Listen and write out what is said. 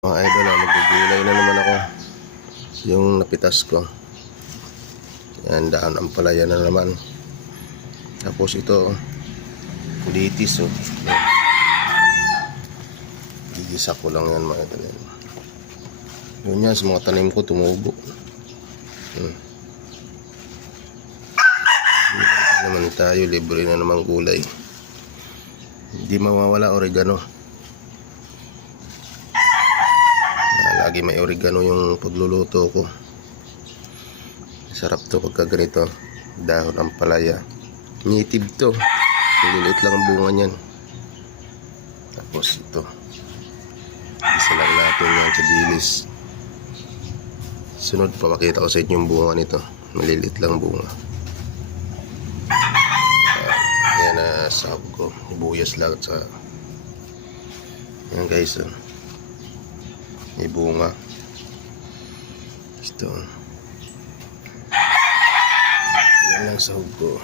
Mga idol, magugulay na naman ako. Yung napitas ko. Yan, daan ang palaya na naman. Tapos ito, litis. Gigisa ko lang yan mga idol. Yun yan, sa mga tanim ko tumubo. Naman tayo, libre na naman gulay. Hindi mawawala oregano. Lagi may oregano yung pagluluto ko. Sarap to pagka ganito. Dahon ng palaya. Native to. Liliit lang ang bunga niyan. Tapos ito. Isa lang natin yan sa dilis. Sunod, papakita ko sa inyo yung bunga nito. Maliliit lang bunga. Yan na sahog ko. Ibuyas lang sa... Yan guys. May bunga. Ito. Yan lang sahog ko.